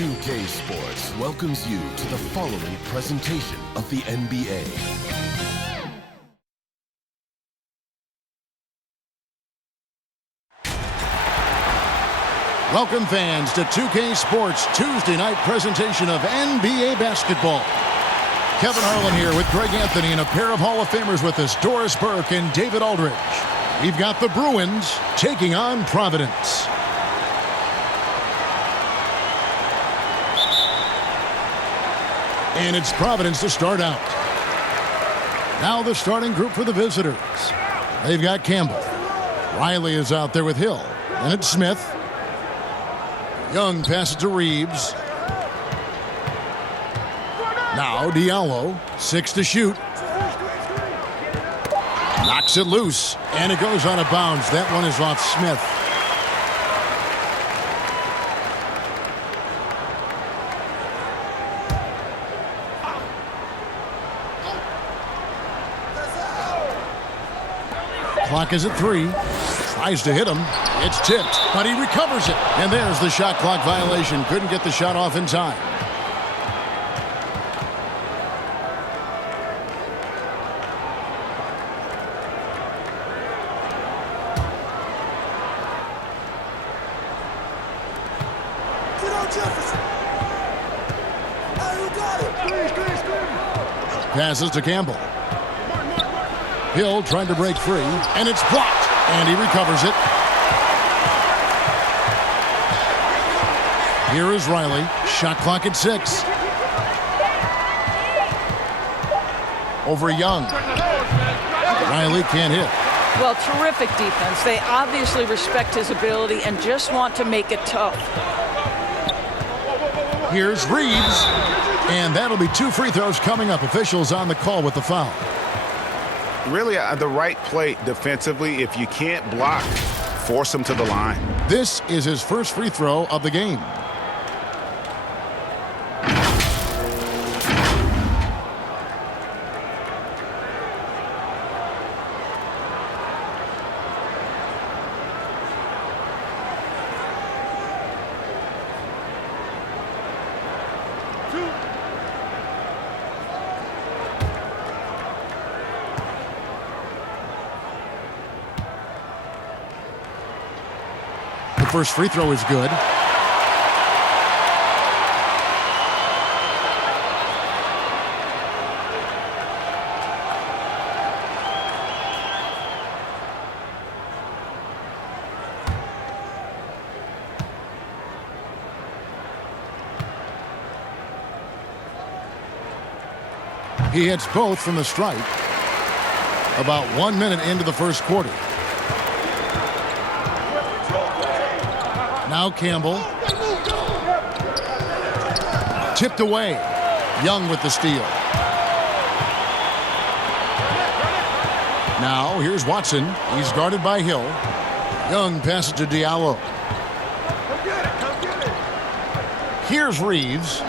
2K Sports welcomes you to the following presentation of the NBA. Welcome fans to 2K Sports Tuesday night presentation of NBA basketball. Kevin Harlan here with Greg Anthony and a pair of Hall of Famers with us, Doris Burke and David Aldridge. We've got the Bruins taking on Providence. And it's Providence to start out. Now the starting group for the visitors. They've got Campbell. Riley is out there with Hill. And it's Smith. Young passes to Reeves. Now Diallo, 6 to shoot. Knocks it loose, and it goes out of bounds. That one is off Smith. Clock is at 3. Tries to hit him. It's tipped, but he recovers it. And there's the shot clock violation. Couldn't get the shot off in time. Passes to Campbell. Hill trying to break free, and it's blocked, and he recovers it. Here is Riley. Shot clock at 6. Over Young. Riley can't hit. Well, terrific defense. They obviously respect his ability and just want to make it tough. Here's Reeves. And that'll be 2 free throws coming up. Officials on the call with the foul. Really the right play defensively. If you can't block, force him to the line. This is his first free throw of the game. First free throw is good. He hits both from the stripe. About 1 minute into the first quarter. Now Campbell. Tipped away. Young with the steal. Now here's Watson. He's guarded by Hill. Young passes to Diallo. Here's Reeves.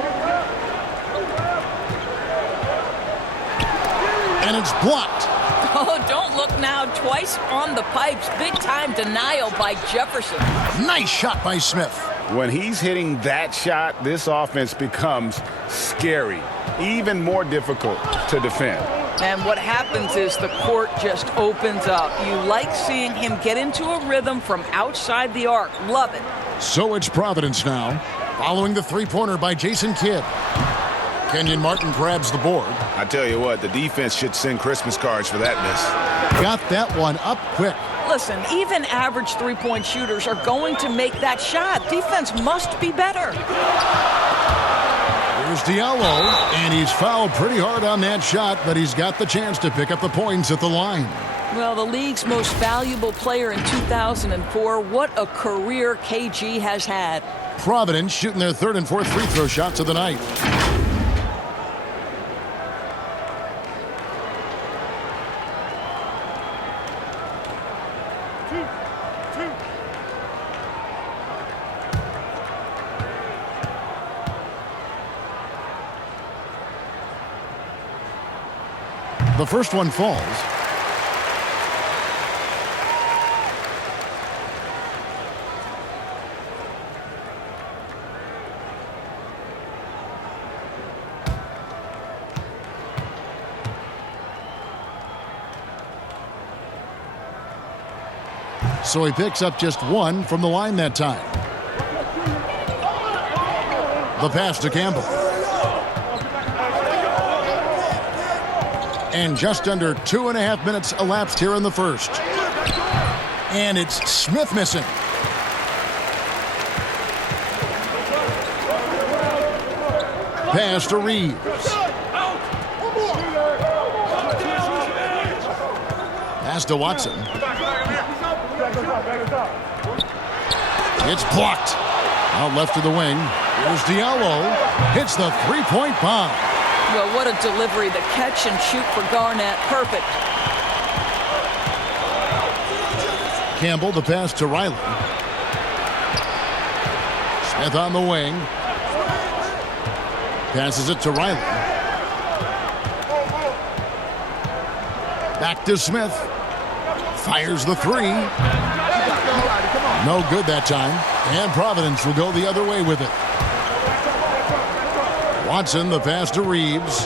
And it's blocked. Oh, don't look now. Twice on the pipes. Big time denial by Jefferson. Nice shot by Smith. When he's hitting that shot, this offense becomes scary, even more difficult to defend. And what happens is the court just opens up. You like seeing him get into a rhythm from outside the arc. Love it. So it's Providence now, following the three-pointer by Jason Kidd. Kenyon Martin grabs the board. I tell you what, the defense should send Christmas cards for that miss. Got that one up quick. Listen, even average three-point shooters are going to make that shot. Defense must be better. Here's Diallo, and he's fouled pretty hard on that shot, but he's got the chance to pick up the points at the line. Well, the league's most valuable player in 2004. What a career KG has had. Providence shooting their third and fourth free throw shots of the night. The first one falls. so he picks up just 1 from the line that time. The pass to Campbell. And just under 2.5 minutes elapsed here in the first. And it's Smith missing. Pass to Reeves. Pass to Watson. It's blocked. Out left to the wing. Here's Diallo. Hits the three-point bomb. Well, what a delivery. The catch and shoot for Garnett. Perfect. Campbell, the pass to Riley. Smith on the wing. Passes it to Riley. Back to Smith. Fires the three. No good that time. And Providence will go the other way with it. Watson, the pass to Reeves.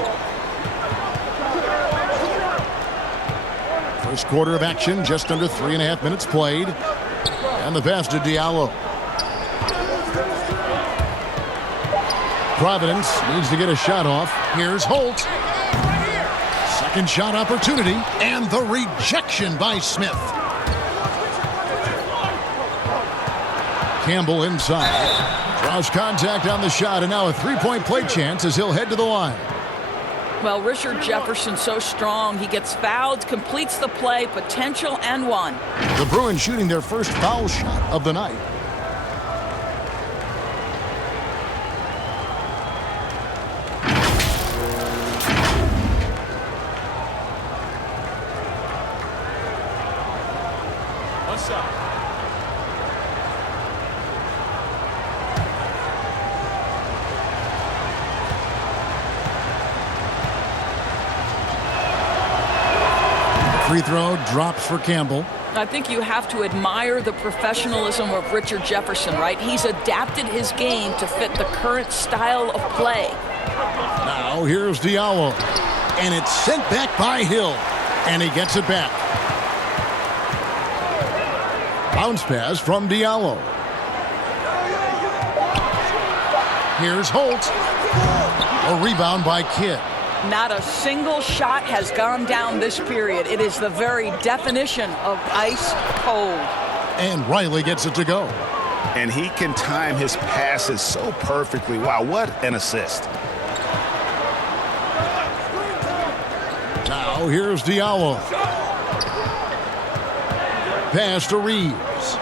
First quarter of action, just under 3.5 minutes played. And the pass to Diallo. Providence needs to get a shot off. Here's Holt. Second shot opportunity. And the rejection by Smith. Campbell inside. Draws contact on the shot, and now a three-point play chance as he'll head to the line. Well, Richard Jefferson so strong. He gets fouled, completes the play, potential, and one. The Bruins shooting their first foul shot of the night. What's up? Free throw drops for Campbell. I think you have to admire the professionalism of Richard Jefferson, right? He's adapted his game to fit the current style of play. Now here's Diallo. And it's sent back by Hill. And he gets it back. Bounce pass from Diallo. Here's Holt. A rebound by Kidd. Not a single shot has gone down this period. It is the very definition of ice cold. And Riley gets it to go. And he can time his passes so perfectly. Wow, what an assist. Now here's Diallo. Pass to Reeves.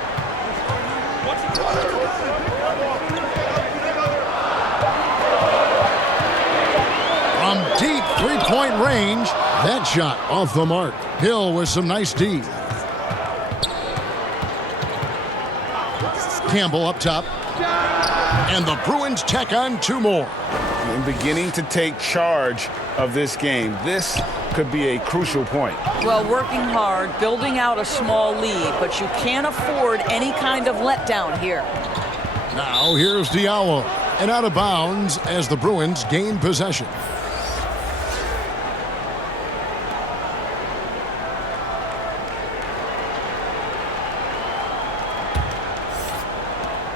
From deep three-point range, that shot off the mark. Hill with some nice D. Campbell up top. And the Bruins tack on 2 more. And beginning to take charge of this game. This could be a crucial point. Well, working hard, building out a small lead, but you can't afford any kind of letdown here. Now here's Diallo. And out of bounds as the Bruins gain possession.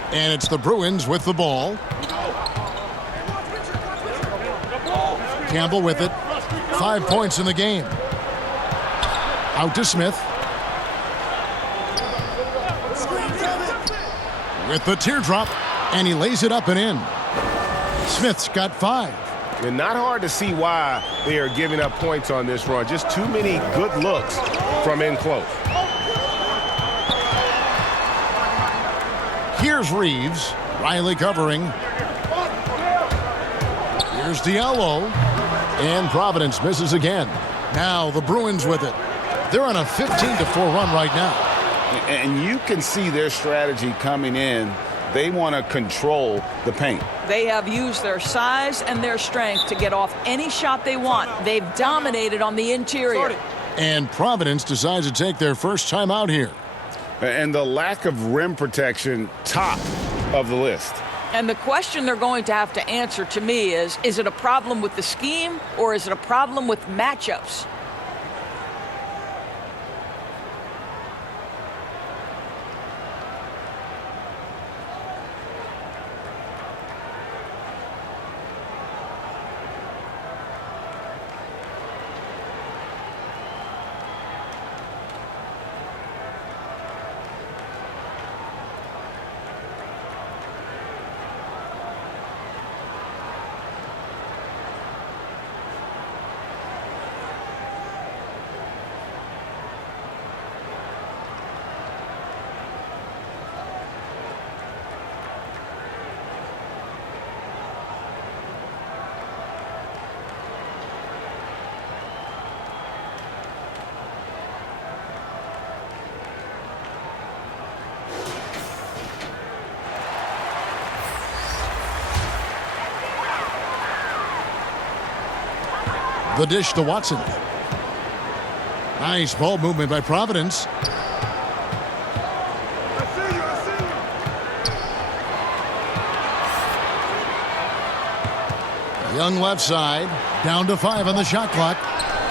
And it's the Bruins with the ball. Campbell with it. 5 points in the game. Out to Smith. With the teardrop. And he lays it up and in. Smith's got 5. And not hard to see why they are giving up points on this run. Just too many good looks from in close. Here's Reeves. Riley covering. Here's Diallo. And Providence misses again. Now the Bruins with it. They're on a 15-4 run right now. And you can see their strategy coming in. They want to control the paint. They have used their size and their strength to get off any shot they want. They've dominated on the interior. And Providence decides to take their first time out here. And the lack of rim protection, top of the list. And the question they're going to have to answer to me is it a problem with the scheme or is it a problem with matchups? The dish to Watson. Nice ball movement by Providence. Young left side. Down to 5 on the shot clock.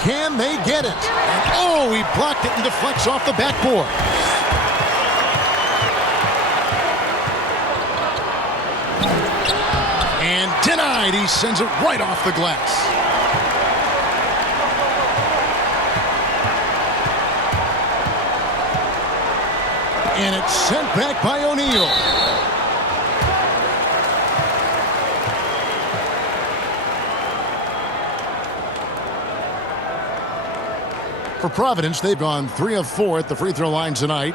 Can they get it? And oh, he blocked it and deflects off the backboard. And denied. He sends it right off the glass. And it's sent back by O'Neal. For Providence, they've gone 3 of 4 at the free throw line tonight.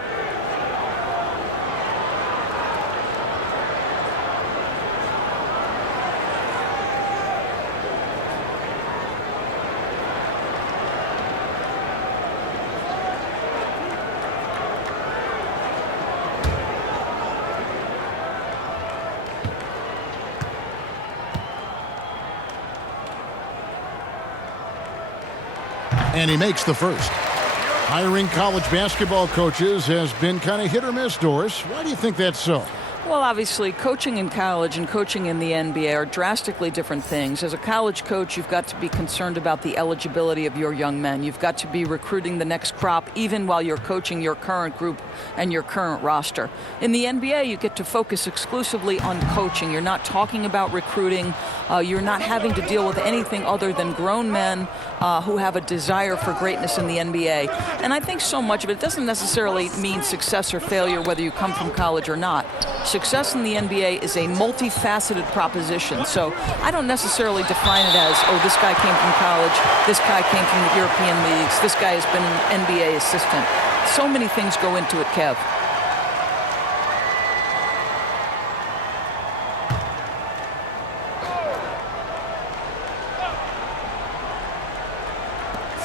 And he makes the first. Hiring college basketball coaches has been kind of hit or miss, Doris. Why do you think that's so? Well, obviously, coaching in college and coaching in the NBA are drastically different things. As a college coach, you've got to be concerned about the eligibility of your young men. You've got to be recruiting the next crop, even while you're coaching your current group and your current roster. In the NBA, you get to focus exclusively on coaching. You're not talking about recruiting. You're not having to deal with anything other than grown men who have a desire for greatness in the NBA. And I think so much of it doesn't necessarily mean success or failure, whether you come from college or not. Success in the NBA is a multifaceted proposition. So I don't necessarily define it as, oh, this guy came from college, this guy came from the European leagues, this guy has been an NBA assistant. So many things go into it, Kev.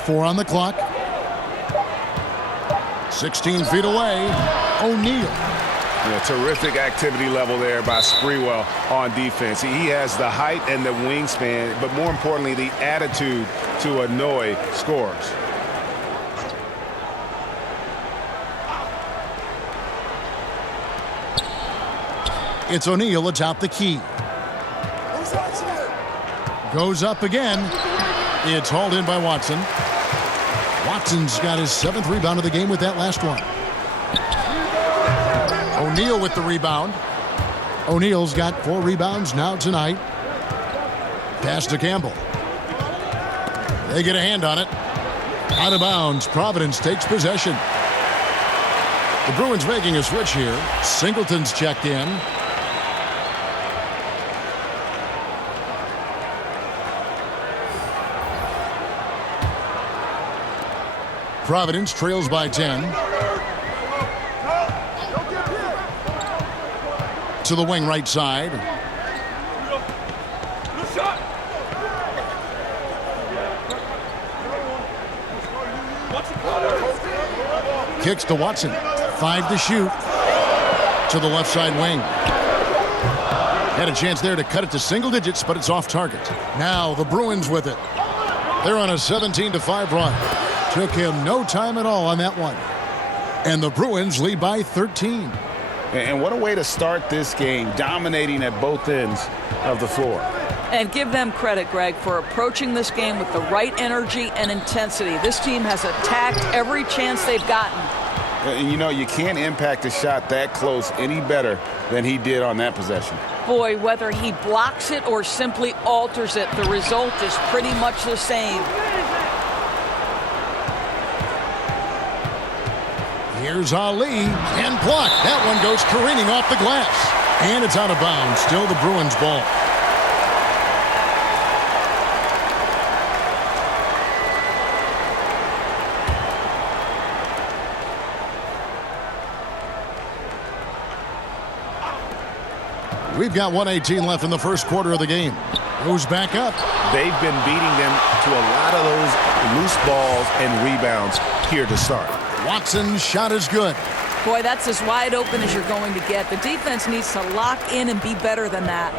Four on the clock. 16 feet away. O'Neal. Yeah, terrific activity level there by Sprewell on defense. He has the height and the wingspan, but more importantly, the attitude to annoy scorers. It's O'Neal atop the key. Goes up again. It's hauled in by Watson. Watson's got his 7th rebound of the game with that last one. O'Neal with the rebound. O'Neal's got 4 rebounds now tonight. Pass to Campbell. They get a hand on it. Out of bounds. Providence takes possession. The Bruins making a switch here. Singleton's checked in. Providence trails by 10. To the wing right side. Kicks to Watson. 5 to shoot. To the left side wing. Had a chance there to cut it to single digits, but it's off target. Now the Bruins with it. They're on a 17-5 run. Took him no time at all on that one. And the Bruins lead by 13. And what a way to start this game, dominating at both ends of the floor. And give them credit, Greg, for approaching this game with the right energy and intensity. This team has attacked every chance they've gotten. And you know, you can't impact a shot that close any better than he did on that possession. Boy, whether he blocks it or simply alters it, the result is pretty much the same. Here's Ali, and blocked. That one goes careening off the glass. And it's out of bounds. Still the Bruins ball. We've got 1:18 left in the first quarter of the game. Goes back up. They've been beating them to a lot of those loose balls and rebounds here to start. Watson's shot is good. Boy, that's as wide open as you're going to get. The defense needs to lock in and be better than that.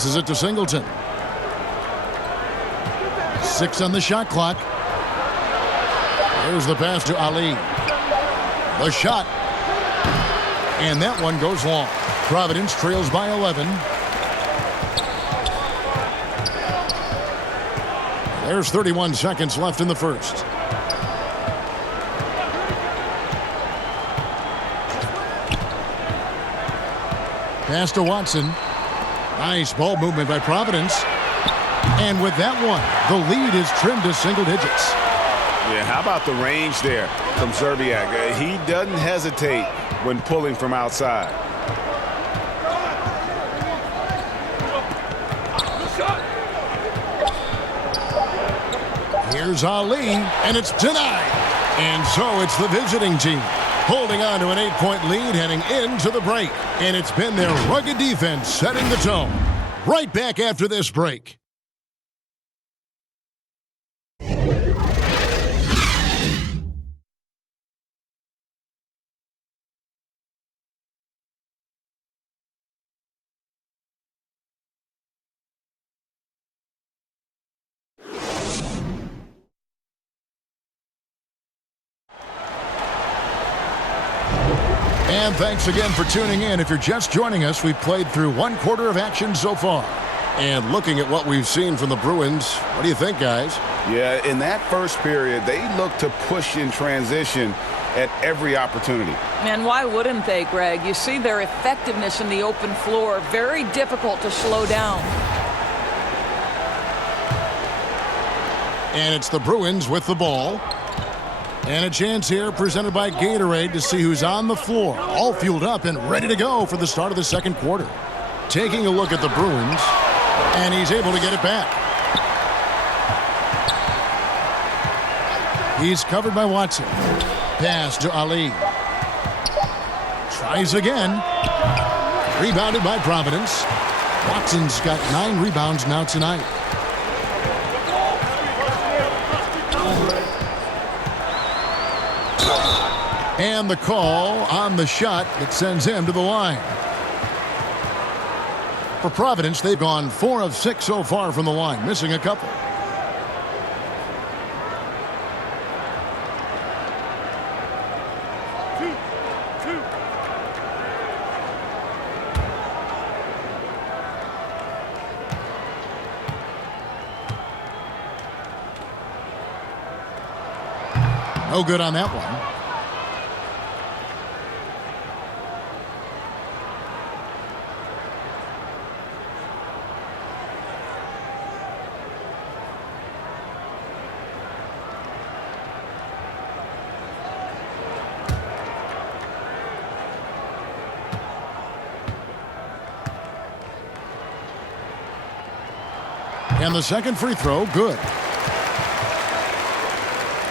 Passes it to Singleton. 6 on the shot clock. There's the pass to Ali. The shot. And that one goes long. Providence trails by 11. There's 31 seconds left in the first. Pass to Watson. Nice ball movement by Providence. And with that one, the lead is trimmed to single digits. Yeah, how about the range there from Zerbiak? He doesn't hesitate when pulling from outside. Here's Ali, and it's denied. And so it's the visiting team holding on to an 8-point lead heading into the break. And it's been their rugged defense setting the tone. Right back after this break. And thanks again for tuning in. If you're just joining us, we've played through 1/4 of action so far. And looking at what we've seen from the Bruins, what do you think, guys? Yeah, in that first period, they looked to push in transition at every opportunity. And why wouldn't they, Greg? You see their effectiveness in the open floor. Very difficult to slow down. And it's the Bruins with the ball. And a chance here presented by Gatorade to see who's on the floor. All fueled up and ready to go for the start of the second quarter. Taking a look at the Bruins. And he's able to get it back. He's covered by Watson. Pass to Ali. Tries again. Rebounded by Providence. Watson's got 9 rebounds now tonight. And the call on the shot that sends him to the line. For Providence, they've gone 4 of 6 so far from the line, missing a couple. No good on that one. And the second free throw, good.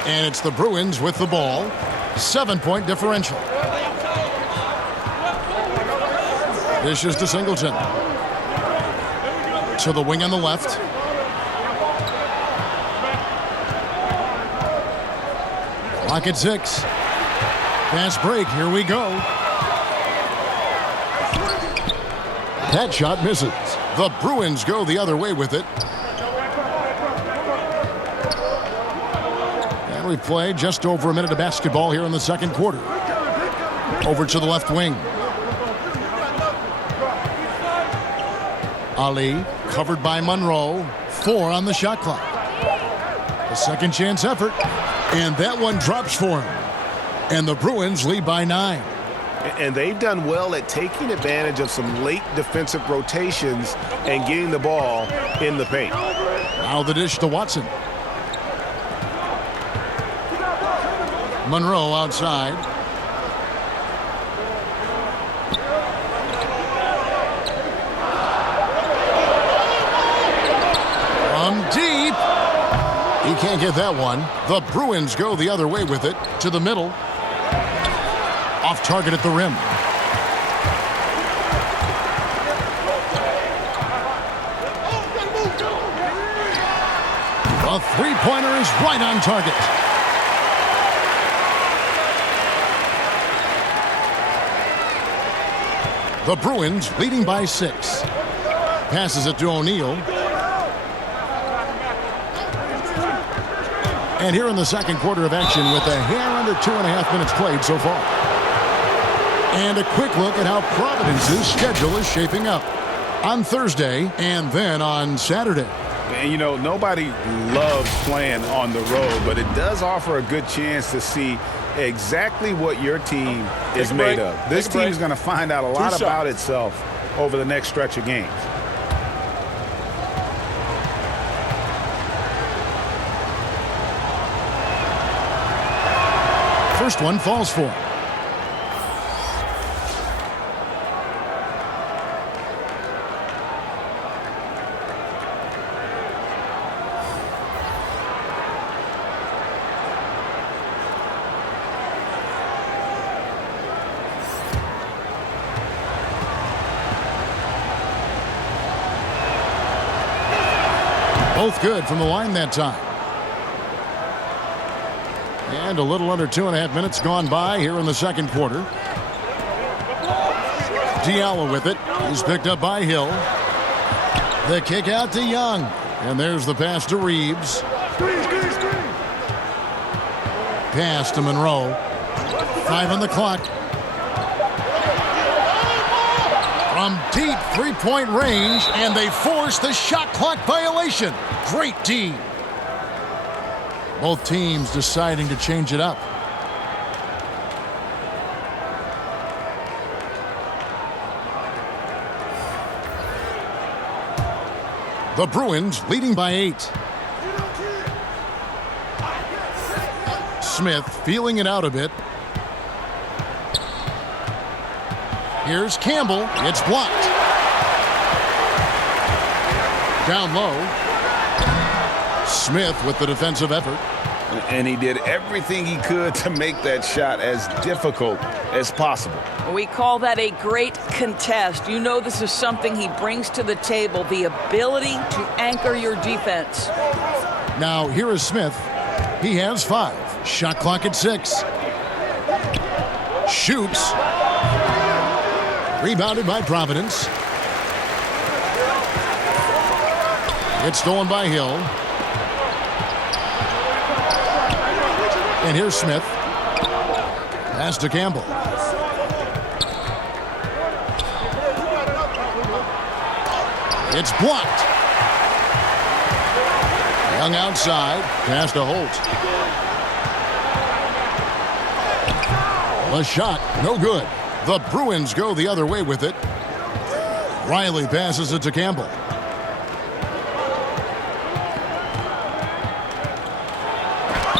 And it's the Bruins with the ball. 7-point differential. This is to Singleton. To the wing on the left. Clock at 6. Fast break, here we go. That shot misses. The Bruins go the other way with it. We played just over a minute of basketball here in the second quarter. Over to the left wing. Ali covered by Monroe. 4 on the shot clock. A second chance effort. And that one drops for him. And the Bruins lead by 9. And they've done well at taking advantage of some late defensive rotations and getting the ball in the paint. Now the dish to Watson. Monroe outside. From deep. He can't get that one. The Bruins go the other way with it. To the middle. Off target at the rim. The three-pointer is right on target. The Bruins leading by 6. Passes it to O'Neal. And here in the second quarter of action with a hair under 2.5 minutes played so far. And a quick look at how Providence's schedule is shaping up on Thursday and then on Saturday. And, you know, nobody loves playing on the road, but it does offer a good chance to see exactly what your team is made of. This team is going to find out a lot about itself over the next stretch of games. First one falls for him. Both good from the line that time. And a little under 2.5 minutes gone by here in the second quarter. Diallo with it. He's picked up by Hill. The kick out to Young. And there's the pass to Reeves. Pass to Monroe. 5 on the clock. From deep three-point range, and they force the shot clock violation. Great D. Both teams deciding to change it up. The Bruins leading by 8. Smith feeling it out a bit. Here's Campbell. It's blocked. Down low. Smith with the defensive effort. And he did everything he could to make that shot as difficult as possible. We call that a great contest. You know this is something he brings to the table, the ability to anchor your defense. Now here is Smith. He has 5. Shot clock at 6. Shoots. Rebounded by Providence. It's stolen by Hill. And here's Smith. Pass to Campbell. It's blocked. Young outside. Pass to Holt. The shot, no good. The Bruins go the other way with it. Riley passes it to Campbell.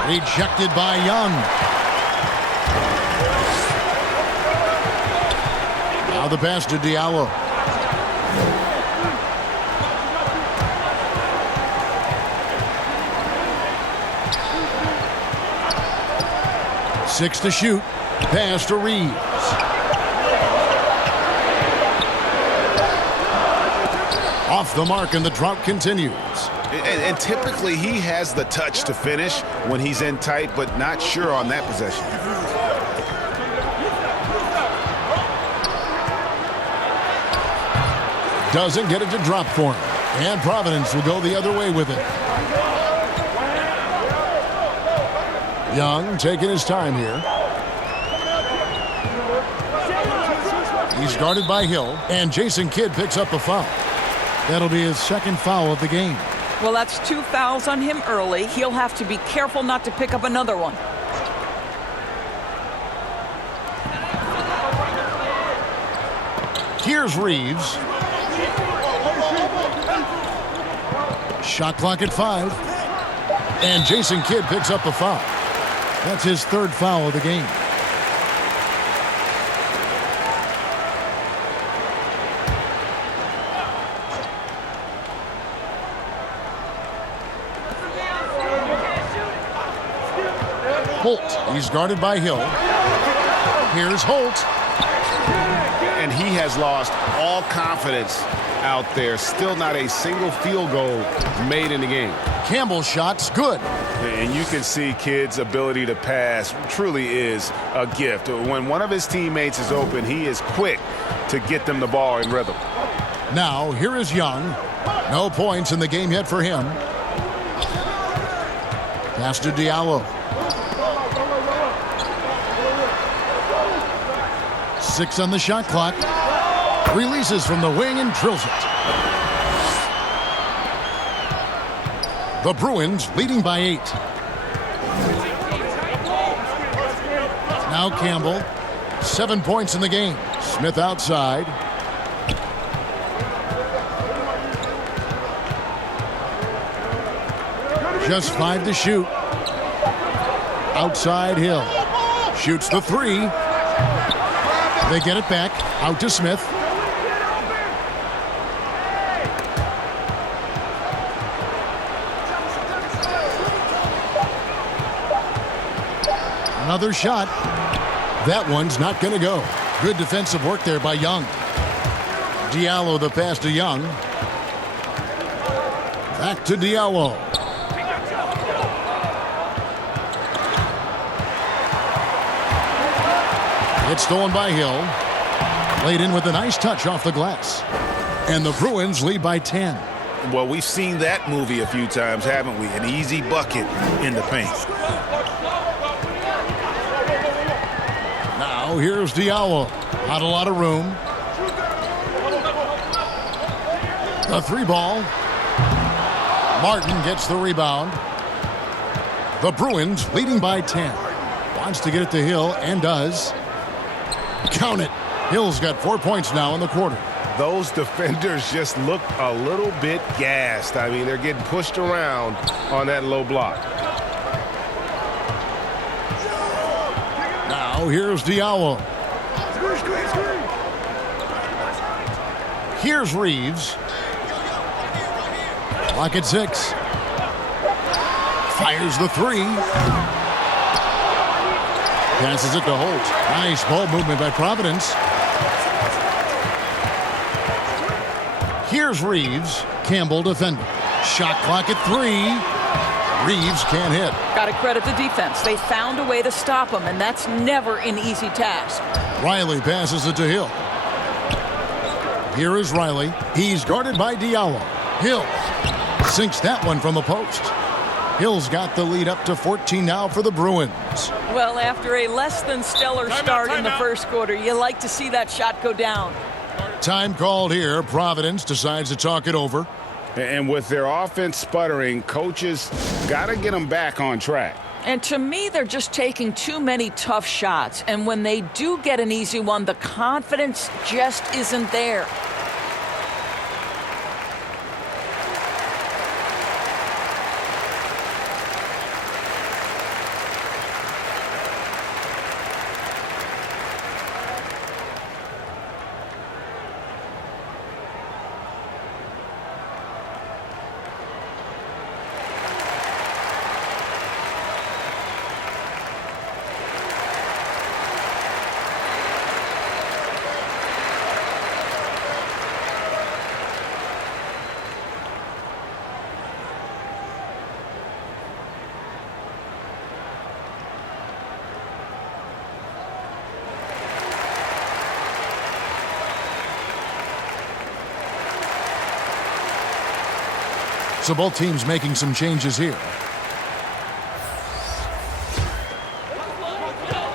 Rejected by Young. Now the pass to Diallo. Six to shoot. Pass to Reeves. Off the mark, and the drought continues. And typically he has the touch to finish when he's in tight, but not sure on that possession. Doesn't get it to drop for him. And Providence will go the other way with it. Young taking his time here. He's guarded by Hill, and Jason Kidd picks up the foul. That'll be his second foul of the game. Well, that's 2 fouls on him early. He'll have to be careful not to pick up another one. Here's Reeves. Shot clock at 5. And Jason Kidd picks up the foul. That's his 3rd foul of the game. Holt, he's guarded by Hill. Here's Holt. And he has lost all confidence out there. Still not a single field goal made in the game. Campbell's shot's good. And you can see Kidd's ability to pass truly is a gift. When one of his teammates is open, he is quick to get them the ball in rhythm. Now, here is Young. No points in the game yet for him. Pass to Diallo. 6 on the shot clock. Releases from the wing and drills it. The Bruins leading by 8. Now Campbell. 7 points in the game. Smith outside. Just 5 to shoot. Outside Hill. Shoots the 3. They get it back. Out to Smith. Another shot. That one's not going to go. Good defensive work there by Young. Diallo the pass to Young. Back to Diallo. It's stolen by Hill. Laid in with a nice touch off the glass. And the Bruins lead by 10. Well, we've seen that movie a few times, haven't we? An easy bucket in the paint. Now here's Diallo. Not a lot of room. The 3 ball. Martin gets the rebound. The Bruins leading by 10. Wants to get it to Hill and does. Count it. Hill's got 4 points now in the quarter. Those defenders just look a little bit gassed. I mean, they're getting pushed around on that low block. Now here's Diallo. Here's Reeves. Clock at 6. Fires the 3. Passes it to Holt. Nice ball movement by Providence. Here's Reeves. Campbell defending. Shot clock at 3. Reeves can't hit. Got to credit the defense. They found a way to stop him, and that's never an easy task. Riley passes it to Hill. Here is Riley. He's guarded by Diallo. Hill sinks that one from the post. Hill's got the lead up to 14 now for the Bruins. Well, after a less than stellar start in the first quarter, you like to see that shot go down. Time called here. Providence decides to talk it over. And with their offense sputtering, coaches got to get them back on track. And to me, they're just taking too many tough shots. And when they do get an easy one, the confidence just isn't there. So both teams making some changes here.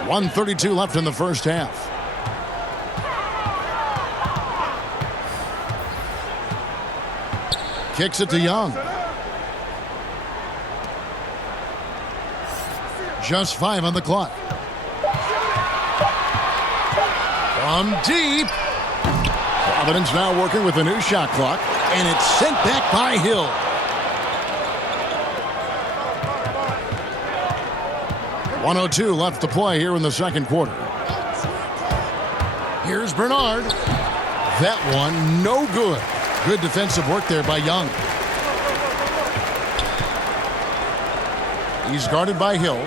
1:32 left in the first half. Kicks it to Young. Just 5 on the clock. From deep. Providence now working with a new shot clock, and it's sent back by Hill. .102 left to play here in the second quarter. Here's Bernard. That one, no good. Good defensive work there by Young. He's guarded by Hill.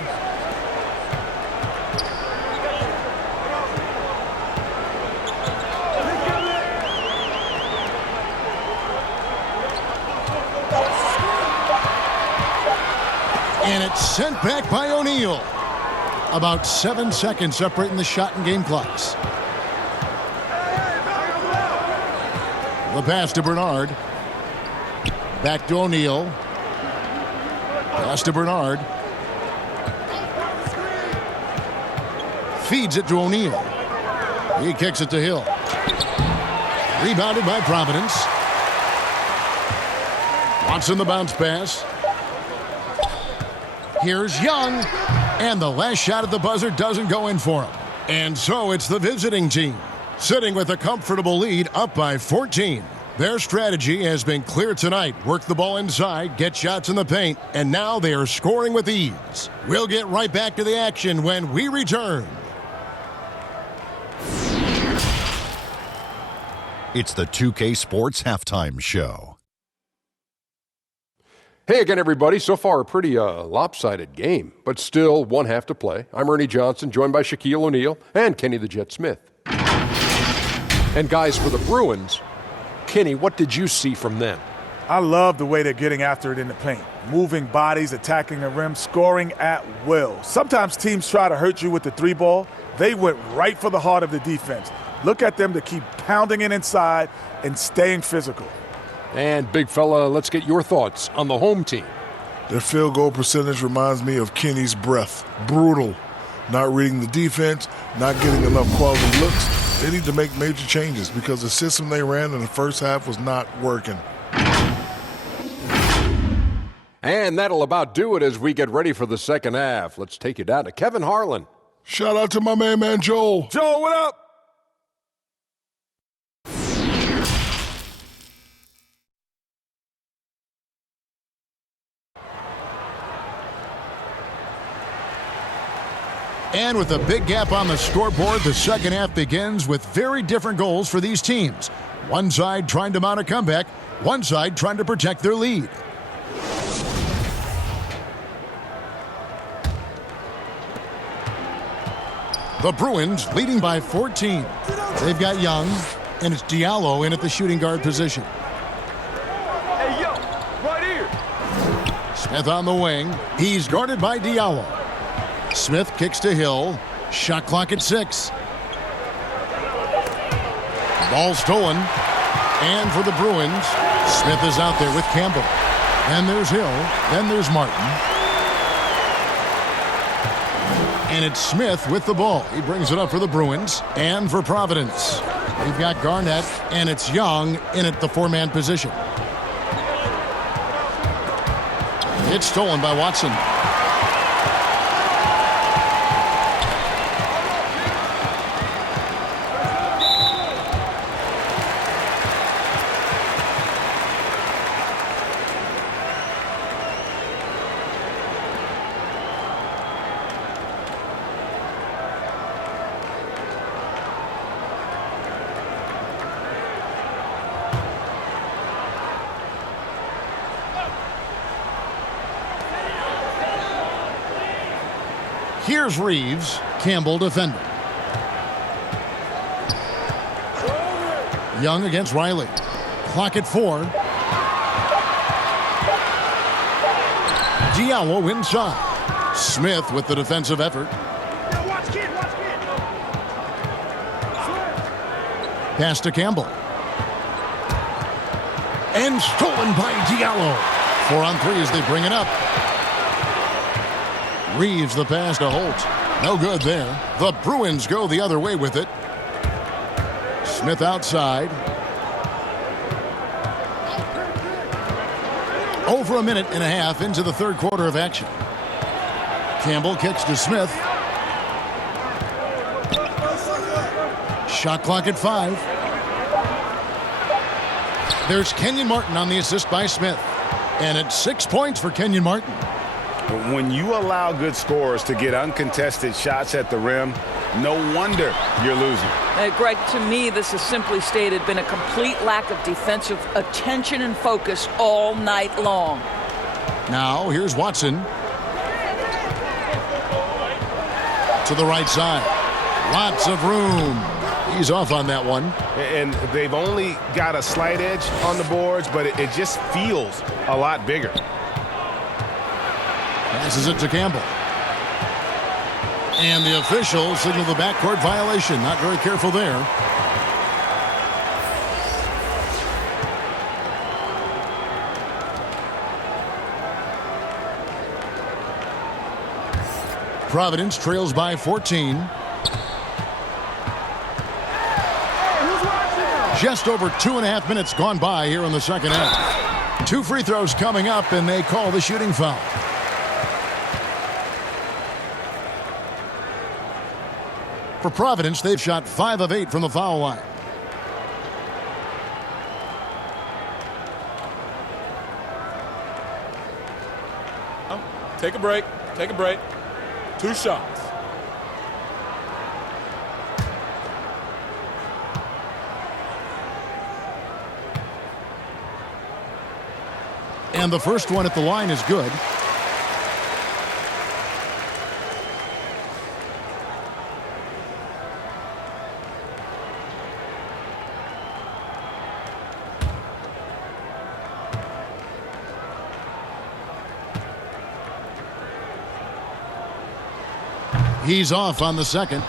And it's sent back by O'Neal. About 7 seconds separating the shot and game clocks. The pass to Bernard. Back to O'Neal. Pass to Bernard. Feeds it to O'Neal. He kicks it to Hill. Rebounded by Providence. Watson the bounce pass. Here's Young. And the last shot at the buzzer doesn't go in for him. And so it's the visiting team, sitting with a comfortable lead up by 14. Their strategy has been clear tonight. Work the ball inside, get shots in the paint, and now they are scoring with ease. We'll get right back to the action when we return. It's the 2K Sports Halftime Show. Hey again, everybody. So far, a pretty lopsided game, but still one half to play. I'm Ernie Johnson, joined by Shaquille O'Neal and Kenny the Jet Smith. And guys, for the Bruins, Kenny, what did you see from them? I love the way they're getting after it in the paint. Moving bodies, attacking the rim, scoring at will. Sometimes teams try to hurt you with the three ball. They went right for the heart of the defense. Look at them to keep pounding it inside and staying physical. And big fella, let's get your thoughts on the home team. Their field goal percentage reminds me of Kenny's breath. Brutal. Not reading the defense, not getting enough quality looks. They need to make major changes because the system they ran in the first half was not working. And that'll about do it as we get ready for the second half. Let's take you down to Kevin Harlan. Shout out to my man Joel. Joel, what up? And with a big gap on the scoreboard, the second half begins with very different goals for these teams. One side trying to mount a comeback, one side trying to protect their lead. The Bruins leading by 14. They've got Young, and it's Diallo in at the shooting guard position. Hey, yo, right here. Smith on the wing. He's guarded by Diallo. Smith kicks to Hill. Shot clock at 6. Ball stolen. And for the Bruins, Smith is out there with Campbell. Then there's Hill. Then there's Martin. And it's Smith with the ball. He brings it up for the Bruins and for Providence. We've got Garnett, and it's Young in at the four-man position. It's stolen by Watson. Here's Reeves, Campbell defending. Young against Riley. Clock at 4. Diallo inside. Smith with the defensive effort. Pass to Campbell. And stolen by Diallo. 4 on 3 as they bring it up. Reeves the pass to Holt. No good there. The Bruins go the other way with it. Smith outside. Over a minute and a half into the third quarter of action. Campbell kicks to Smith. Shot clock at 5. There's Kenyon Martin on the assist by Smith. And it's 6 points for Kenyon Martin. When you allow good scorers to get uncontested shots at the rim, no wonder you're losing. Greg, to me, this has simply stated been a complete lack of defensive attention and focus all night long. Now, here's Watson. To the right side. Lots of room. He's off on that one. And they've only got a slight edge on the boards, but it just feels a lot bigger. Passes it to Campbell. And the officials signal the backcourt violation. Not very careful there. Providence trails by 14. Just over 2.5 minutes gone by here in the second half. 2 free throws coming up, and they call the shooting foul. For Providence, they've shot 5 of 8 from the foul line. Take a break. Take a break. 2 shots. And the first one at the line is good. He's off on the second.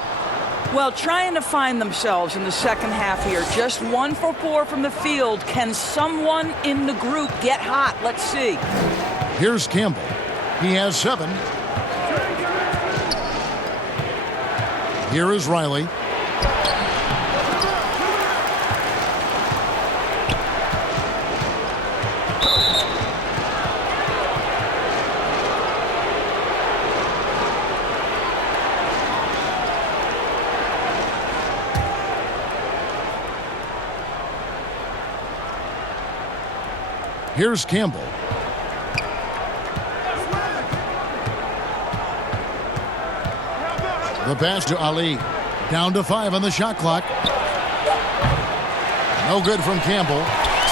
Well, trying to find themselves in the second half here. Just 1 for 4 from the field. Can someone in the group get hot? Let's see. Here's Campbell. He has 7. Here is Riley. Here's Campbell. The pass to Ali. Down to 5 on the shot clock. No good from Campbell.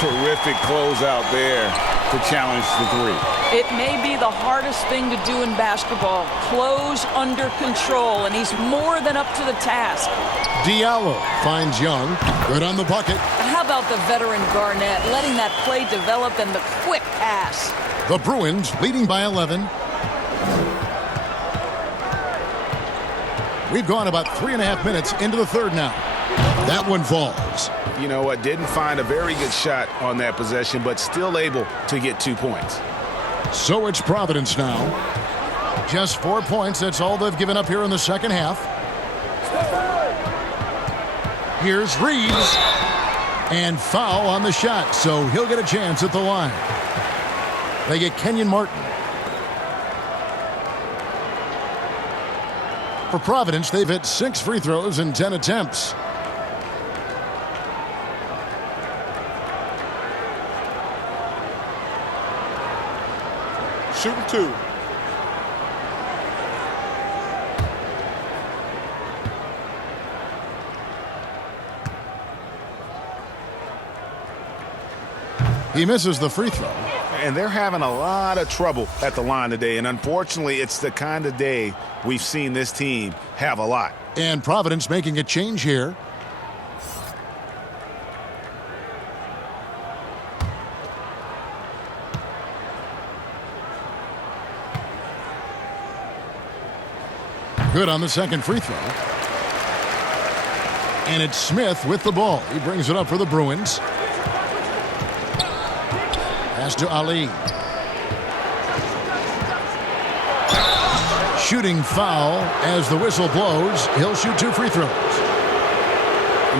Terrific closeout there to challenge the 3. It may be the hardest thing to do in basketball. Close under control, and he's more than up to the task. Diallo finds Young. Good on the bucket. How about the veteran Garnett, letting that play develop and the quick pass? The Bruins leading by 11. We've gone about 3.5 minutes into the third now. That one falls. You know what? Didn't find a very good shot on that possession, but still able to get 2 points. So it's Providence now. Just 4 points. That's all they've given up here in the second half. Here's Reeves. And foul on the shot, so he'll get a chance at the line. They get Kenyon Martin. For Providence, they've hit 6 free throws in 10 attempts. Shooting 2. He misses the free throw. And they're having a lot of trouble at the line today. And unfortunately, it's the kind of day we've seen this team have a lot. And Providence making a change here. Good on the second free throw. And it's Smith with the ball. He brings it up for the Bruins. Pass to Ali. Shooting foul as the whistle blows. He'll shoot 2 free throws.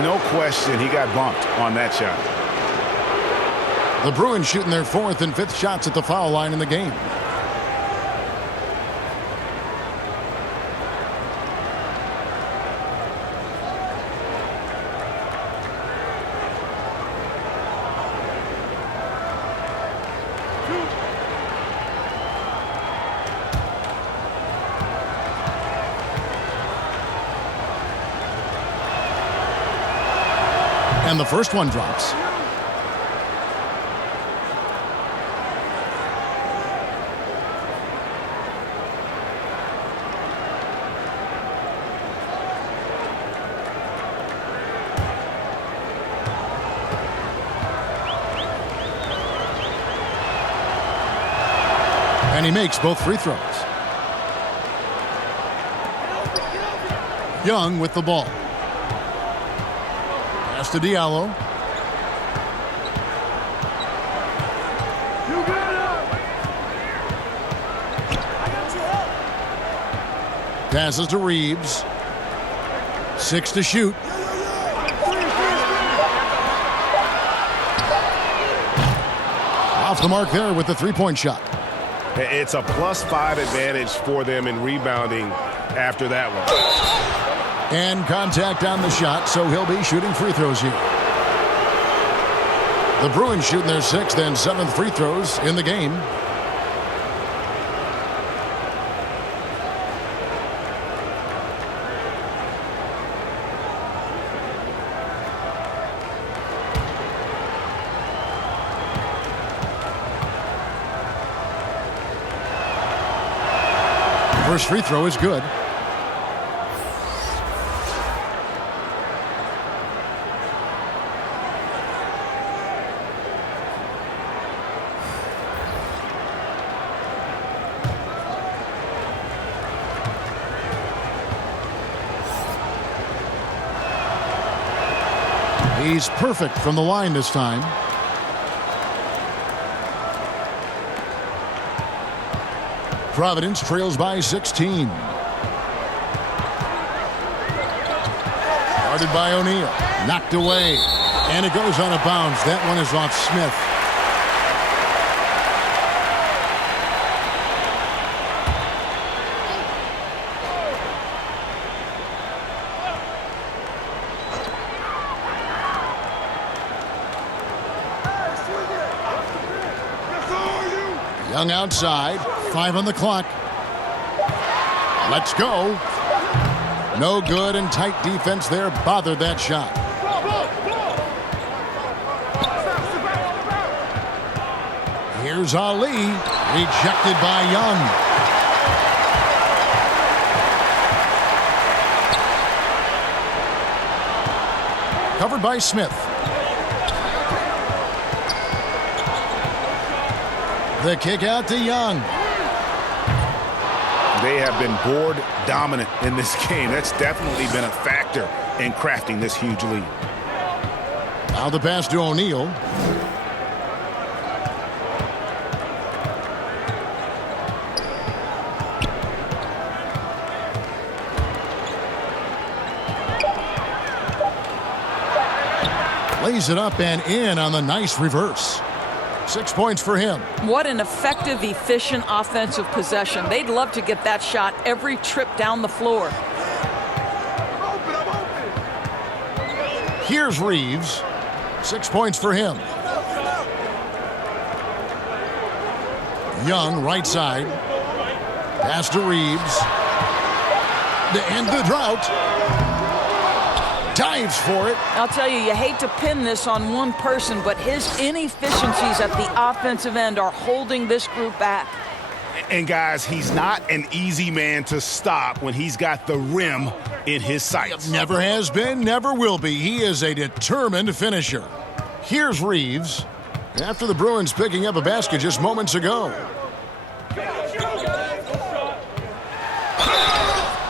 No question he got bumped on that shot. The Bruins shooting their 4th and 5th shots at the foul line in the game. And the first one drops. And he makes both free throws. Young with the ball. Pass to Diallo. Passes to Reeves. 6 to shoot. Off the mark there with the three-point shot. It's a +5 advantage for them in rebounding after that one. And contact on the shot, so he'll be shooting free throws here. The Bruins shooting their 6th and 7th free throws in the game. First free throw is good. He's perfect from the line this time. Providence trails by 16. Guarded by O'Neal. Knocked away. And it goes out of bounds. That one is off Smith. Young outside. 5 on the clock. Let's go. No good, and tight defense there bothered that shot. Here's Ali. Rejected by Young. Covered by Smith. The kick out to Young. They have been board dominant in this game. That's definitely been a factor in crafting this huge lead. Now the pass to O'Neal. Lays it up and in on the nice reverse. 6 points for him. What an effective, efficient offensive possession. They'd love to get that shot every trip down the floor. Here's Reeves. 6 points for him. Young, right side. Pass to Reeves. To end the drought. Dives for it. I'll tell you, you hate to pin this on one person, but his inefficiencies at the offensive end are holding this group back. And guys, he's not an easy man to stop when he's got the rim in his sights. Never has been, never will be. He is a determined finisher. Here's Reeves. After the Bruins picking up a basket just moments ago.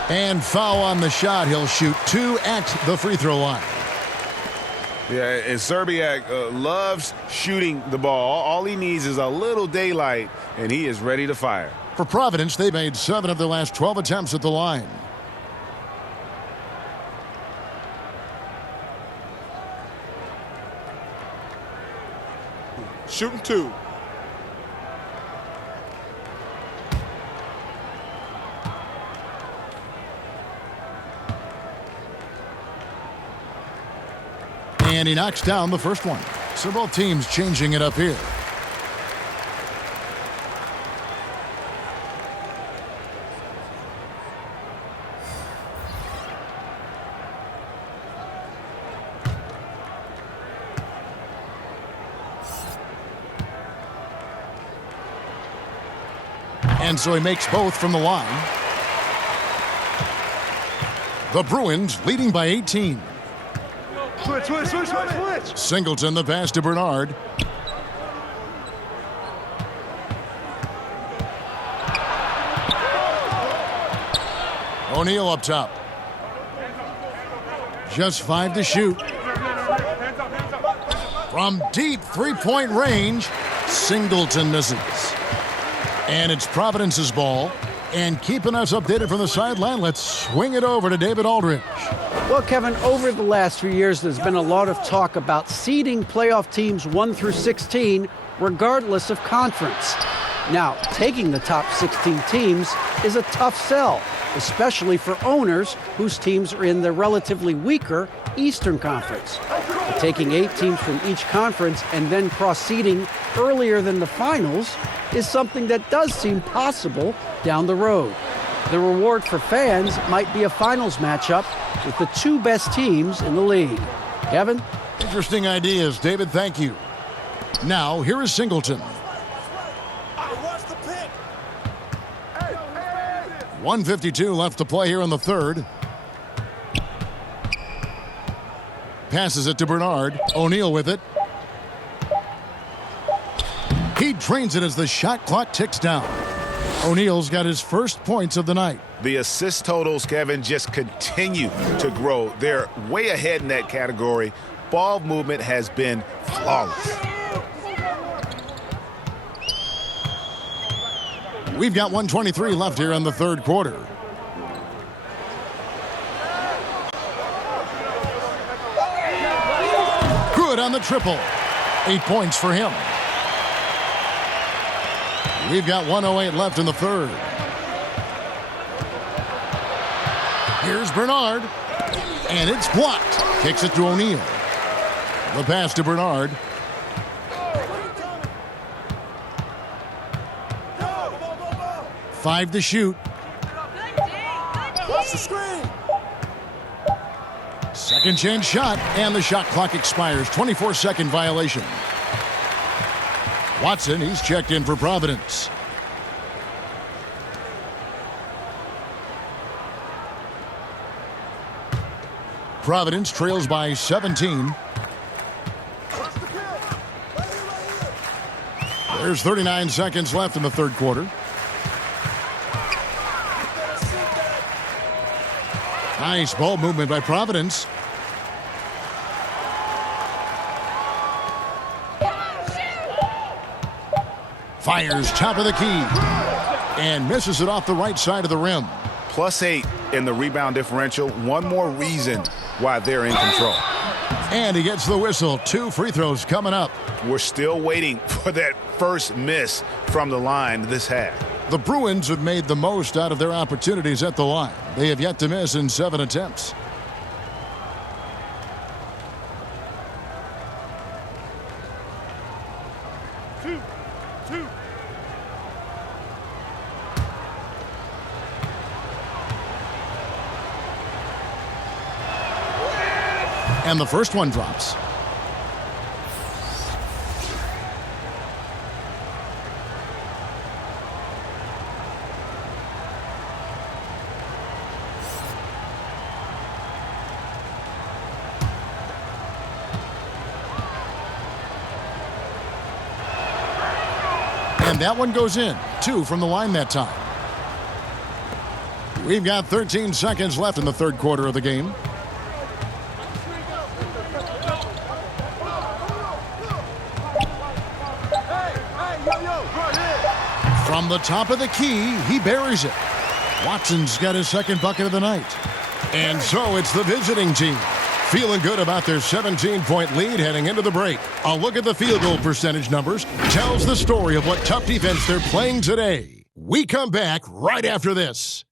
And foul on the shot. He'll shoot 2 at the free throw line. Yeah, and Serbiak loves shooting the ball. All he needs is a little daylight, and he is ready to fire. For Providence, they made 7 of their last 12 attempts at the line. Shooting 2. And he knocks down the first one. So both teams changing it up here. And so he makes both from the line. The Bruins leading by 18. Switch. Singleton the pass to Bernard. O'Neal up top. Just 5 to shoot. From deep three-point range, Singleton misses. And it's Providence's ball. And keeping us updated from the sideline, let's swing it over to David Aldridge. Well, Kevin, over the last few years, there's been a lot of talk about seeding playoff teams 1 through 16, regardless of conference. Now, taking the top 16 teams is a tough sell, especially for owners whose teams are in the relatively weaker Eastern Conference. But taking 8 teams from each conference and then cross-seeding earlier than the finals is something that does seem possible down the road. The reward for fans might be a finals matchup with the 2 best teams in the league. Kevin? Interesting ideas, David. Thank you. Now, here is Singleton. 1:52 left to play here in the third. Passes it to Bernard. O'Neal with it. He drains it as the shot clock ticks down. O'Neal's got his first points of the night. The assist totals, Kevin, just continue to grow. They're way ahead in that category. Ball movement has been flawless. We've got 1:23 left here in the third quarter. Good on the triple. 8 points for him. We've got 1:08 left in the third. Here's Bernard. And it's blocked. Kicks it to O'Neal. The pass to Bernard. Five to shoot. Second chance shot, and the shot clock expires. 24-second violation. Watson, he's checked in for Providence. Providence trails by 17. There's 39 seconds left in the third quarter. Nice ball movement by Providence. Fires top of the key and misses it off the right side of the rim. +8 in the rebound differential. One more reason why they're in control. And he gets the whistle. 2 free throws coming up. We're still waiting for that first miss from the line this half. The Bruins have made the most out of their opportunities at the line. They have yet to miss in 7 attempts. And the first one drops. And that one goes in. 2 from the line that time. We've got 13 seconds left in the third quarter of the game. From the top of the key, he buries it. Watson's got his second bucket of the night. And so it's the visiting team. Feeling good about their 17-point lead heading into the break. A look at the field goal percentage numbers tells the story of what tough defense they're playing today. We come back right after this.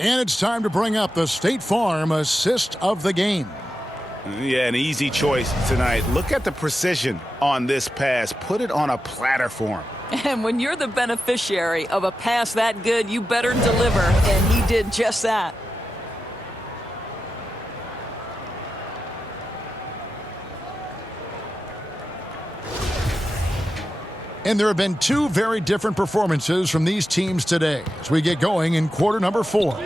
And it's time to bring up the State Farm assist of the game. Yeah, an easy choice tonight. Look at the precision on this pass. Put it on a platter for him. And when you're the beneficiary of a pass that good, you better deliver. And he did just that. And there have been 2 very different performances from these teams today as we get going in quarter number 4.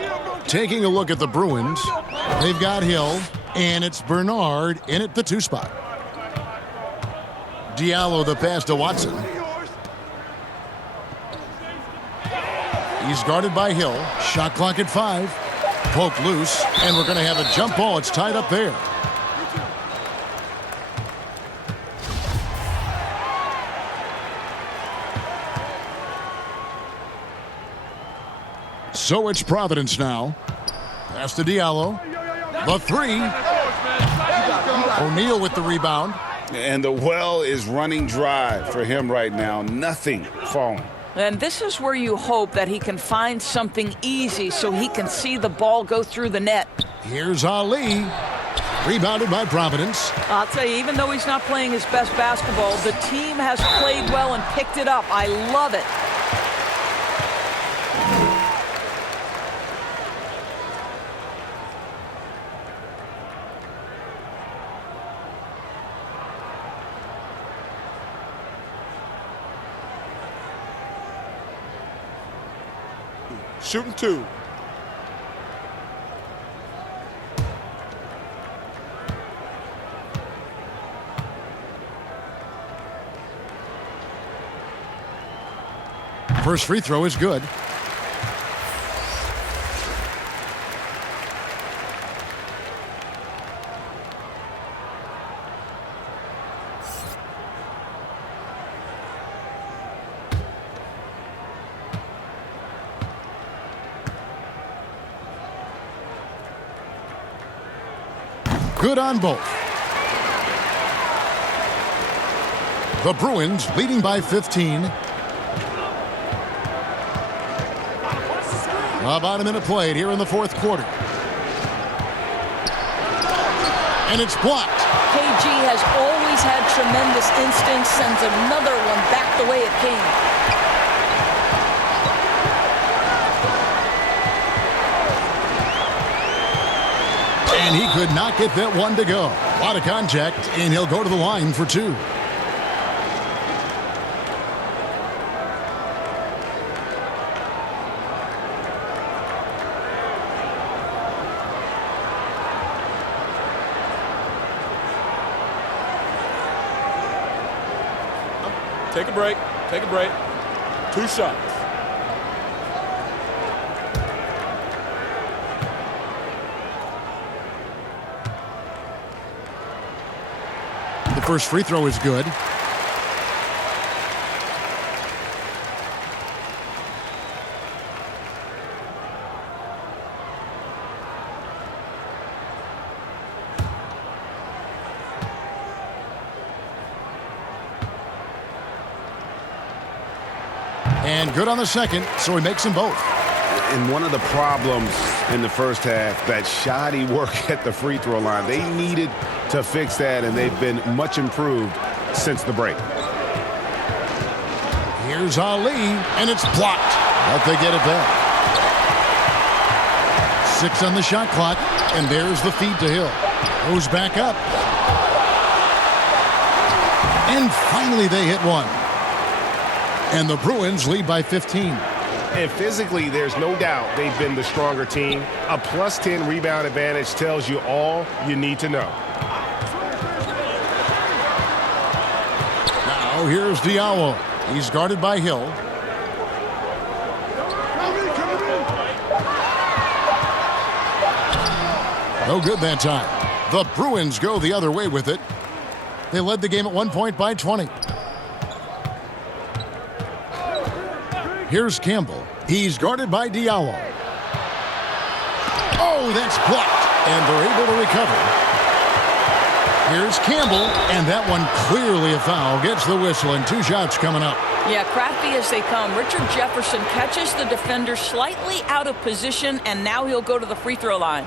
Taking a look at the Bruins, they've got Hill, and it's Bernard in at the 2 spot. Diallo the pass to Watson. He's guarded by Hill. Shot clock at 5. Poke loose, and we're going to have a jump ball. It's tied up there. So it's Providence now. Pass to Diallo. The 3. O'Neal with the rebound. And the well is running dry for him right now. Nothing falling. And this is where you hope that he can find something easy so he can see the ball go through the net. Here's Ali. Rebounded by Providence. I'll tell you, even though he's not playing his best basketball, the team has played well and picked it up. I love it. Shooting 2. First free throw is good. Good on both. The Bruins leading by 15. About a minute played here in the fourth quarter. And it's blocked. KG has always had tremendous instincts, sends another one back the way it came. And he could not get that one to go. A lot of contact, and he'll go to the line for 2. Take a break. Take a break. 2 shots. The first free throw is good. And good on the second, so he makes them both. And one of the problems in the first half, that shoddy work at the free throw line. They needed to fix that, and they've been much improved since the break. Here's Ali, and it's blocked. But they get it back. 6 on the shot clock, and there's the feed to Hill. Goes back up. And finally they hit one. And the Bruins lead by 15. And physically, there's no doubt they've been the stronger team. A +10 rebound advantage tells you all you need to know. Now here's Diallo. He's guarded by Hill. No good that time. The Bruins go the other way with it. They led the game at 1 point by 20. Here's Campbell. He's guarded by Diallo. Oh, that's blocked. And they're able to recover. Here's Campbell. And that one clearly a foul. Gets the whistle, and 2 shots coming up. Yeah, crafty as they come. Richard Jefferson catches the defender slightly out of position, and now he'll go to the free throw line.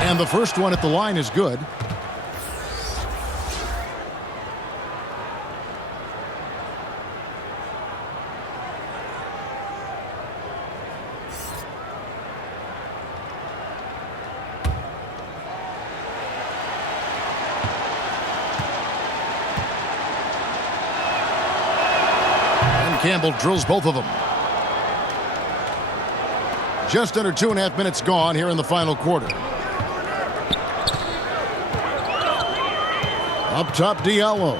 And the first one at the line is good. Campbell drills both of them. Just under 2.5 minutes gone here in the final quarter. Up top, Diallo.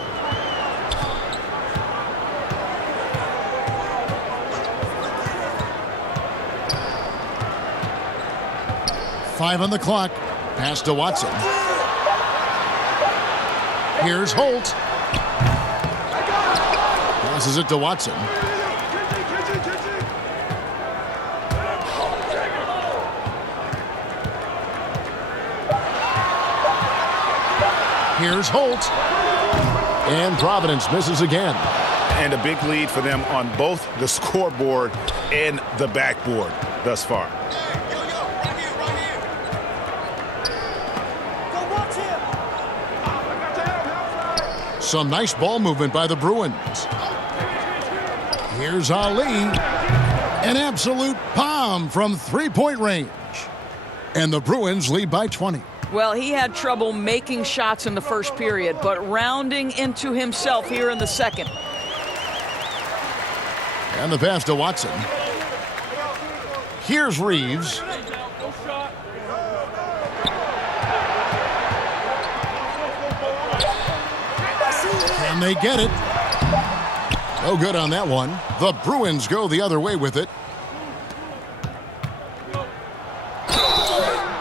Five on the clock. Pass to Watson. Here's Holt. Passes it to Watson. Here's Holt. And Providence misses again. And a big lead for them on both the scoreboard and the backboard thus far. Some nice ball movement by the Bruins. Here's Ali. An absolute bomb from three-point range. And the Bruins lead by 20. Well, he had trouble making shots in the first period, but rounding into himself here in the second. And the pass to Watson. Here's Reeves. And they get it. No good on that one. The Bruins go the other way with it.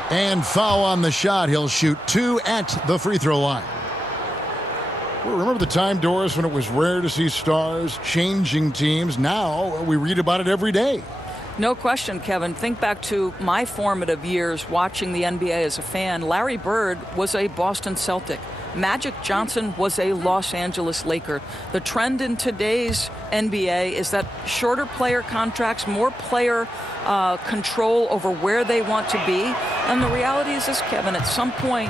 And foul on the shot. He'll shoot 2 at the free throw line. Well, remember the time, Doris, when it was rare to see stars changing teams? Now we read about it every day. No question, Kevin. Think back to my formative years watching the NBA as a fan. Larry Bird was a Boston Celtic. Magic Johnson was a Los Angeles Laker. The trend in today's NBA is that shorter player contracts, more player control over where they want to be. And the reality is this, Kevin, at some point,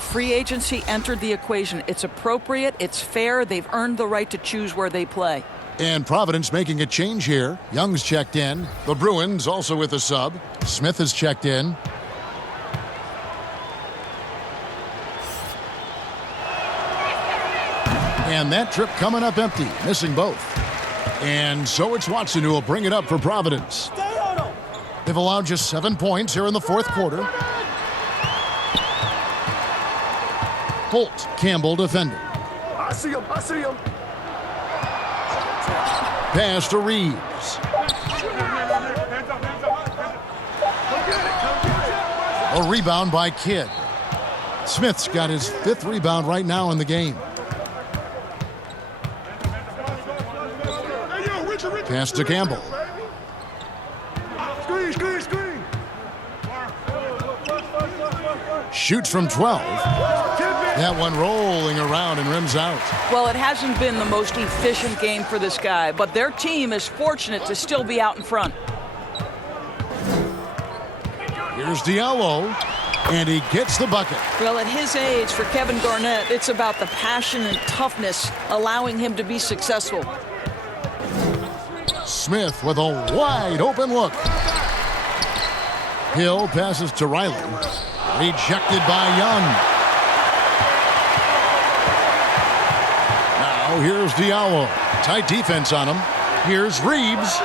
free agency entered the equation. It's appropriate, it's fair, they've earned the right to choose where they play. And Providence making a change here. Young's checked in. The Bruins also with a sub. Smith has checked in. And that trip coming up empty, missing both. And so it's Watson who will bring it up for Providence. They've allowed just 7 points here in the fourth quarter. Holt, Campbell defending. I see him. Pass to Reeves. A rebound by Kidd. Smith's got his 5th rebound right now in the game. Pass to Campbell. Screen. Shoots from 12. That one rolling around and rims out. Well, it hasn't been the most efficient game for this guy, but their team is fortunate to still be out in front. Here's Diallo, and he gets the bucket. Well, at his age, for Kevin Garnett, it's about the passion and toughness allowing him to be successful. Smith with a wide open look. Hill passes to Riley. Rejected by Young. Now here's Diallo. Tight defense on him. Here's Reeves.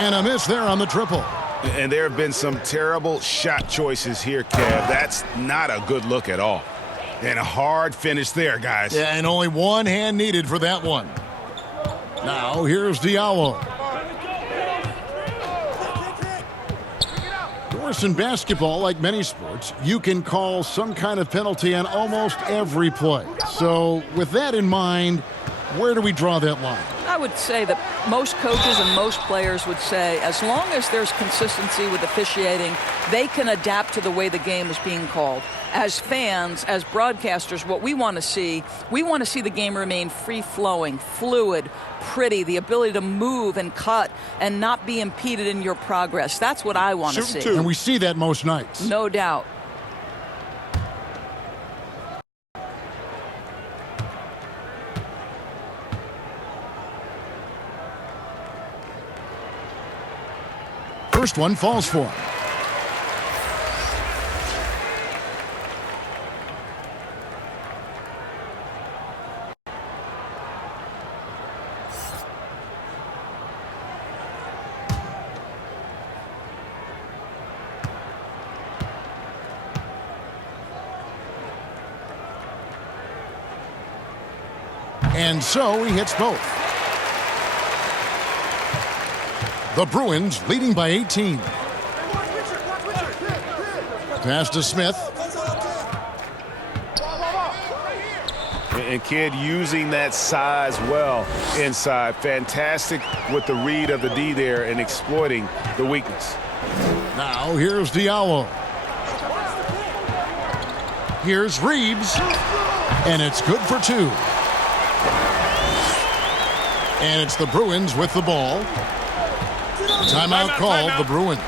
And a miss there on the triple. And there have been some terrible shot choices here, Kev. That's not a good look at all. And a hard finish there, guys. Yeah, and only one hand needed for that one. Now here's Diallo. Doris, in basketball, like many sports, you can call some kind of penalty on almost every play. So with that in mind, where do we draw that line? I would say that most coaches and most players would say as long as there's consistency with officiating, they can adapt to the way the game is being called. As fans, as broadcasters, what we want to see the game remain free-flowing, fluid, pretty, the ability to move and cut and not be impeded in your progress. That's what I want to see. And we see that most nights. No doubt. First one falls for him. And so he hits both. The Bruins leading by 18. Pass to Smith. And Kidd using that size well inside. Fantastic with the read of the D there and exploiting the weakness. Now here's Diallo. Here's Reeves. And it's good for 2. And it's the Bruins with the ball. Timeout called, the Bruins.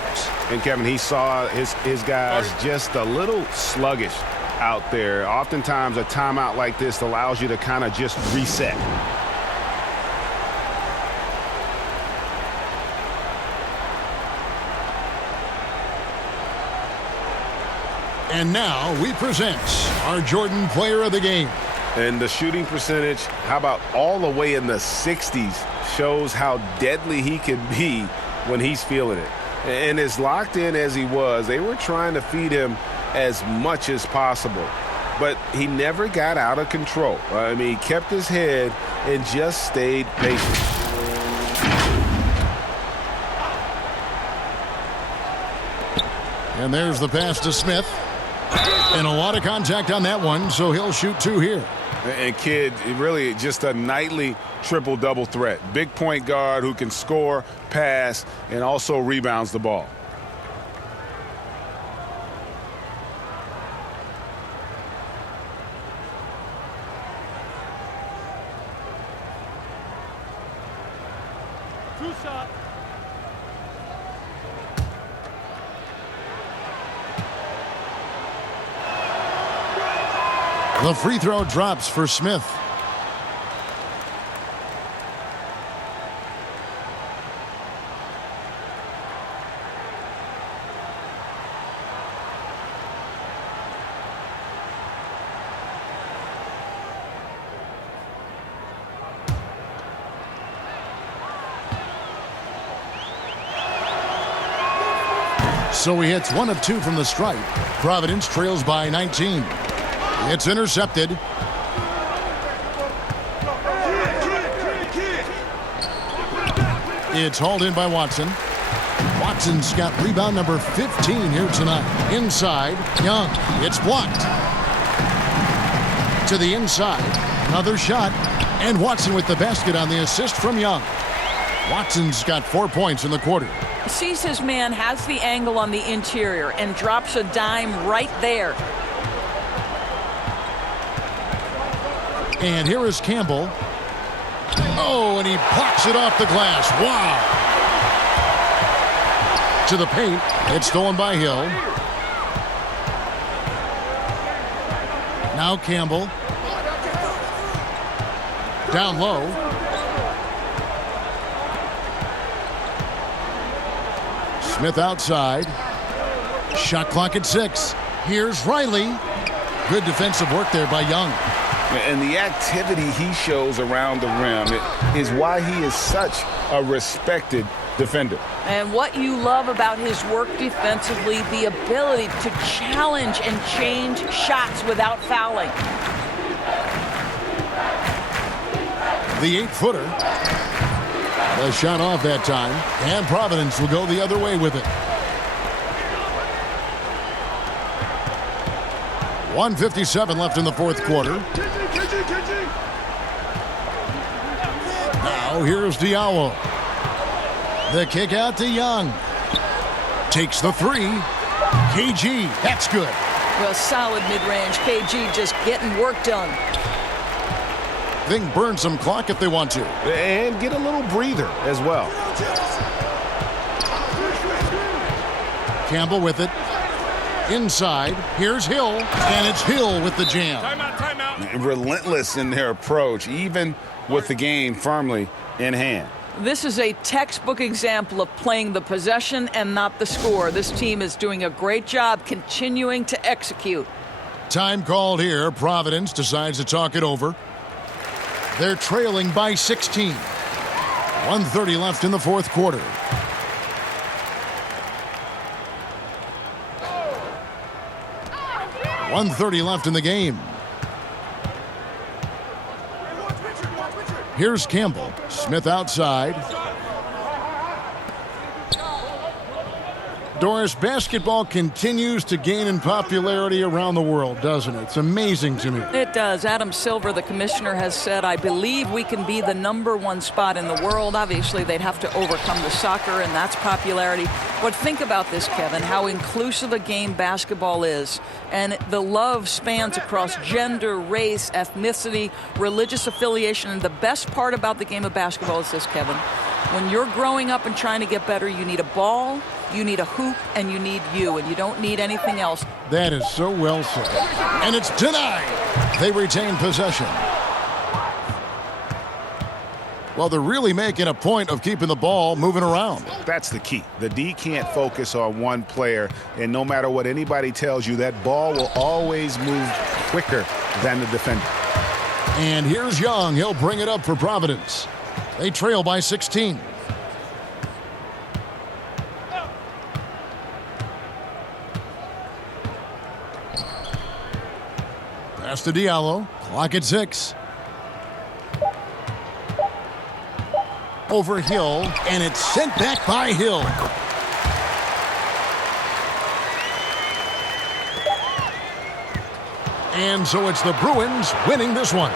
And Kevin, he saw his guys just a little sluggish out there. Oftentimes a timeout like this allows you to kind of just reset. And now we present our Jordan Player of the Game. And the shooting percentage, how about all the way in the 60s, shows how deadly he can be when he's feeling it. And as locked in as he was, they were trying to feed him as much as possible. But he never got out of control. I mean, he kept his head and just stayed patient. And there's the pass to Smith. And a lot of contact on that one, so he'll shoot 2 here. And Kidd, really just a nightly triple-double threat. Big point guard who can score, pass, and also rebounds the ball. Two-shot. The free throw drops for Smith. So he hits 1 of 2 from the stripe. Providence trails by 19. It's intercepted. It's hauled in by Watson. Watson's got rebound number 15 here tonight. Inside, Young. It's blocked. To the inside. Another shot. And Watson with the basket on the assist from Young. Watson's got 4 points in the quarter. Sees his man, has the angle on the interior, and drops a dime right there. And here is Campbell. Oh, and he pops it off the glass. Wow. To the paint. It's stolen by Hill. Now Campbell. Down low. Smith outside. Shot clock at 6. Here's Riley. Good defensive work there by Young. And the activity he shows around the rim is why he is such a respected defender. And what you love about his work defensively, the ability to challenge and change shots without fouling. The 8-footer. The shot off that time. And Providence will go the other way with it. 1:57 left in the fourth quarter. Now here's Diallo. The kick out to Young. Takes the 3. KG, that's good. Well, solid mid-range. KG just getting work done. They can burn some clock if they want to. And get a little breather as well. Campbell with it. Inside, here's Hill, and it's Hill with the jam. Timeout. Relentless in their approach, even with the game firmly in hand. This is a textbook example of playing the possession and not the score. This team is doing a great job continuing to execute. Time called here. Providence decides to talk it over. They're trailing by 16. 1:30 left in the fourth quarter. .130 left in the game. Here's Campbell. Smith outside. Doris, basketball continues to gain in popularity around the world, doesn't it? It's amazing to me. It does. Adam Silver, the commissioner, has said, I believe we can be the #1 spot in the world. Obviously, they'd have to overcome the soccer, and that's popularity. But think about this, Kevin, how inclusive a game basketball is. And the love spans across gender, race, ethnicity, religious affiliation. And the best part about the game of basketball is this, Kevin. When you're growing up and trying to get better, you need a ball, you need a hoop, and you need you, and you don't need anything else. That is so well said. And it's denied. They retain possession. Well, they're really making a point of keeping the ball moving around. That's the key. The D can't focus on one player, and no matter what anybody tells you, that ball will always move quicker than the defender. And here's Young. He'll bring it up for Providence. They trail by 16. Pass to Diallo. Clock at 6. Over Hill, and it's sent back by Hill. And so it's the Bruins winning this one.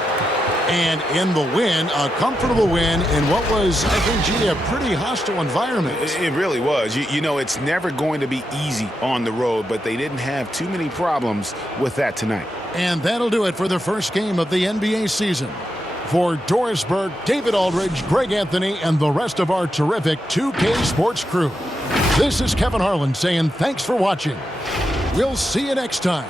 And in the win, a comfortable win in what was, I think, a pretty hostile environment. It really was. You know, it's never going to be easy on the road, but they didn't have too many problems with that tonight. And that'll do it for the first game of the NBA season. For Doris Burke, David Aldridge, Greg Anthony, and the rest of our terrific 2K Sports crew, this is Kevin Harlan saying thanks for watching. We'll see you next time.